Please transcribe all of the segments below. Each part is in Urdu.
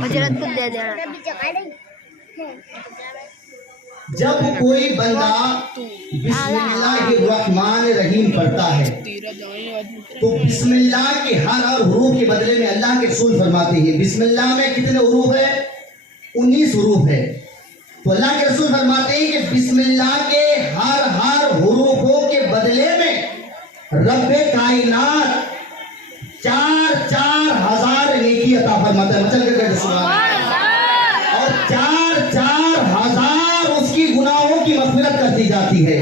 مجرد کو دے دینا. جب کوئی بندہ بسم اللہ الرحمن الرحیم پڑھتا ہے تو بسم اللہ کے ہر حروف کے بدلے میں اللہ کے رسول فرماتے ہیں بسم اللہ میں کتنے حروف ہے؟ 19 حروف ہے. تو اللہ کے رسول فرماتے ہیں کہ بسم اللہ کے ہر حروفوں کے بدلے میں رب کائنات 4,000 نیکی عطا فرماتا ہے. مچل کر کے سبحان اللہ. اور 4,000 اس کی گناہوں کی مغفرت کر دی جاتی ہے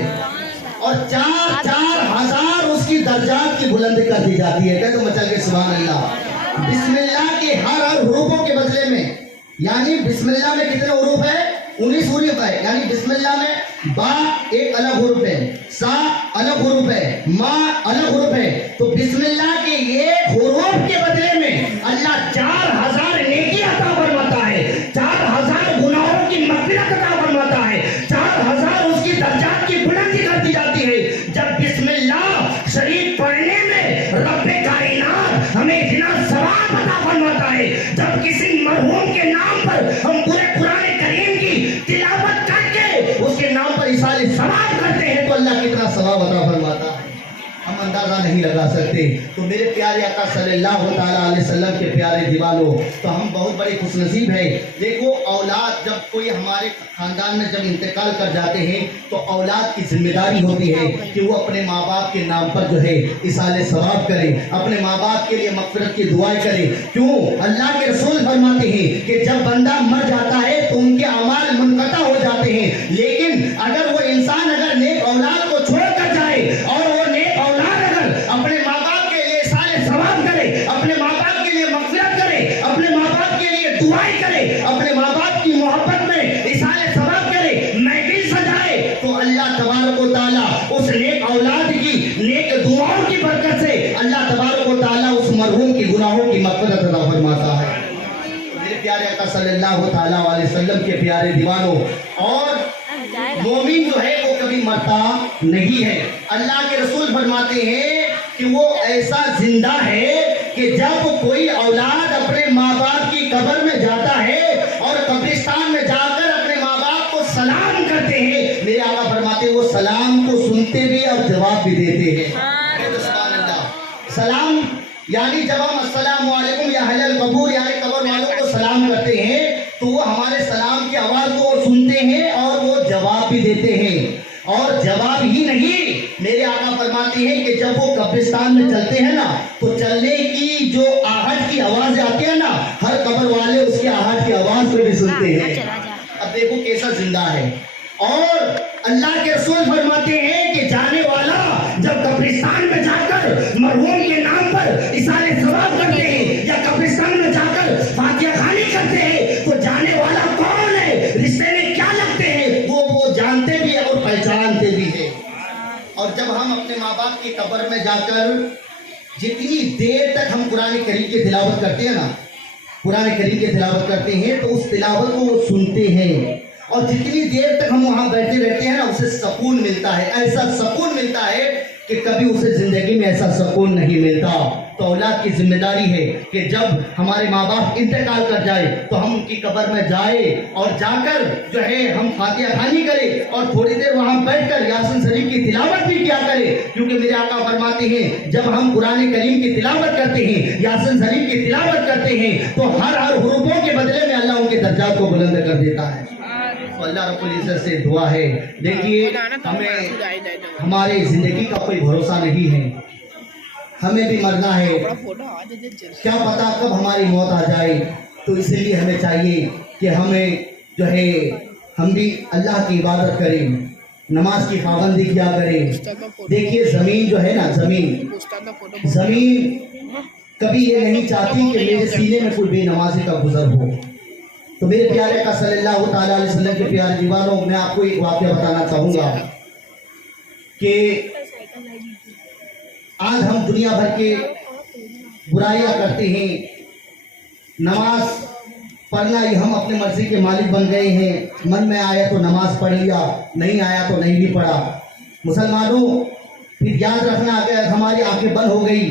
اور 4,000 اس کی درجات کی بلند کر دی جاتی ہے. کہتے مچل کے سبحان اللہ. بسم اللہ کے ہر حروفوں کے بدلے میں یعنی بسم اللہ میں کتنے حروف ہے؟ 19 حروف ہے. یعنی بسم اللہ میں با ایک الگ حروف ہے, سا الگ حروف ہے, ما الگ حروف ہے. تو بسم اللہ کے ایک حروف کے بدلے میں اللہ 4,000 نیکی عطا فرماتا ہے, 4,000 گناہوں کی مغفرت عطا فرماتا ہے, 4,000 اس کی درجات کی بلندی کر دی جاتی ہے. جب بسم اللہ شریف پڑھنے میں رب کائنات ہمیں اتنا ثواب عطا فرماتا ہے, جب کسی مرحوم کے نام پر ہم پورے قرآن کریم کی تلاوت کر کے اس کے نام پر اِصال ثواب کرتے ہیں تو اللہ کتنا ثواب عطا فرماتا ہے ہم اندازہ نہیں لگا سکتے. تو میرے پیارے آقا صلی اللہ تعالیٰ علیہ وسلم کے پیارے دیوانوں, تو ہم بہت بڑے خوش نصیب ہیں. دیکھو اولاد جب کوئی ہمارے خاندان میں جب انتقال کر جاتے ہیں تو اولاد کی ذمہ داری ہوتی ہے کہ وہ اپنے ماں باپ کے نام پر جو ہے اِصال ثواب کرے, اپنے ماں باپ کے لیے مغفرت کی دعائیں کرے. کیوں؟ اللہ کے رسول فرماتے ہیں کہ جب بندہ مر جاتا ہے تو ان کے اعمال منقطع ہو جاتے ہیں, لیکن اگر وہ انسان اگر نیک اولاد کو چھوڑ کر جائے اور وہ نیک اولاد اگر اپنے ماں باپ کے لیے اِصال ثواب کرے, اپنے ماں باپ کے لیے مغفرت کرے, اپنے ماں باپ کے لیے دعائیں کرے, اپنے ماں باپ کی محبت میں اِصال ثواب کرے, محفل سجائے, تو اللہ تبارک و تعالیٰ اس نیک اولاد کی نیک دعاؤں کی برکت سے اللہ تبارک و تعالیٰ اس مرحوم کی گناہوں کی مغفرت عطا فرماتا ہے. میرے پیارے آقا صلی اللہ تعالیٰ علیہ وسلم کے پیارے دیوانوں, اور مومن جو ہے وہ کبھی مرتا نہیں ہے. اللہ کے رسول فرماتے ہیں کہ وہ ایسا زندہ ہے کہ جب کوئی اولاد اپنے ماں باپ کی قبر میں جاتا ہے اور قبرستان میں جا کر اپنے ماں باپ کو سلام کرتے ہیں, میرے آقا فرماتے ہیں وہ سلام کو سنتے بھی اور جواب بھی دیتے ہیں. سبحان اللہ. سلام یعنی جب ہم السلام علیکم یا اہل القبور یعنی قبر والوں کو سلام کرتے ہیں تو وہ ہمارے سلام کی آواز کو سنتے ہیں اور وہ جواب بھی دیتے ہیں. اور جواب ہی نہیں, میرے آقا فرماتے ہیں کہ جب وہ قبرستان میں چلتے ہیں نا تو چلنے کی جو آہٹ کی آواز آتی ہے نا, ہر قبر والے اس کی آہٹ کی آواز کو بھی سنتے ہیں. اب دیکھو کیسا زندہ ہے. اور اللہ کے رسول فرماتے ہیں کہ جانے والا جب قبرستان میں جا کر مرحوم کے نام پر اِصال ثواب کرتے ہیں یا قبرستان میں جا کر فاتحہ خوانی کرتے ہیں تو جانے والا کون ہے, رشتے میں کیا لگتے ہیں, وہ جانتے بھی ہیں اور پہچانتے بھی ہیں. اور جب ہم اپنے ماں باپ کی قبر میں جا کر جتنی دیر تک ہم قرآن کریم کی تلاوت کرتے ہیں نا, قرآن کریم کی تلاوت کرتے ہیں تو اس تلاوت کو وہ سنتے ہیں, اور جتنی دیر تک ہم وہاں بیٹھے رہتے ہیں نا اسے سکون ملتا ہے, ایسا سکون ملتا ہے کہ کبھی اسے زندگی میں ایسا سکون نہیں ملتا. تو اولاد کی ذمہ داری ہے کہ جب ہمارے ماں باپ انتقال کر جائے تو ہم ان کی قبر میں جائے اور جا کر جو ہے ہم فاتحہ خوانی کرے اور تھوڑی دیر وہاں بیٹھ کر یاسین شریف کی تلاوت بھی کیا کرے. کیونکہ میرے آقا فرماتے ہیں جب ہم قرآن کریم کی تلاوت کرتے ہیں, یاسین شریف کی تلاوت کرتے ہیں تو ہر حروفوں کے بدلے میں اللہ ان کے درجات کو بلند کر دیتا ہے. تو اللہ رب العزت سے دعا ہے, دیکھیے ہمیں ہماری زندگی کا کوئی بھروسہ نہیں ہے, ہمیں بھی مرنا ہے, کیا پتا کب ہماری موت آ جائے. تو اس لیے ہمیں چاہیے کہ ہمیں جو ہے ہم بھی اللہ کی عبادت کریں, نماز کی پابندی کیا کریں. دیکھیے زمین جو ہے نا, زمین کبھی یہ نہیں چاہتی کہ میرے سینے میں کوئی بے نمازی کا گزر ہو. تو میرے پیارے آقا صلی اللہ تعالیٰ علیہ وسلم کے پیارے دیوانوں, میں آپ کو ایک واقعہ بتانا چاہوں گا کہ آج ہم دنیا بھر کے برائیاں کرتے ہیں, نماز پڑھنا ہی ہم اپنے مرضی کے مالک بن گئے ہیں, من میں آیا تو نماز پڑھ لیا, نہیں آیا تو نہیں بھی پڑھا. مسلمانوں پھر یاد رکھنا اگر ہماری آنکھیں بند ہو گئی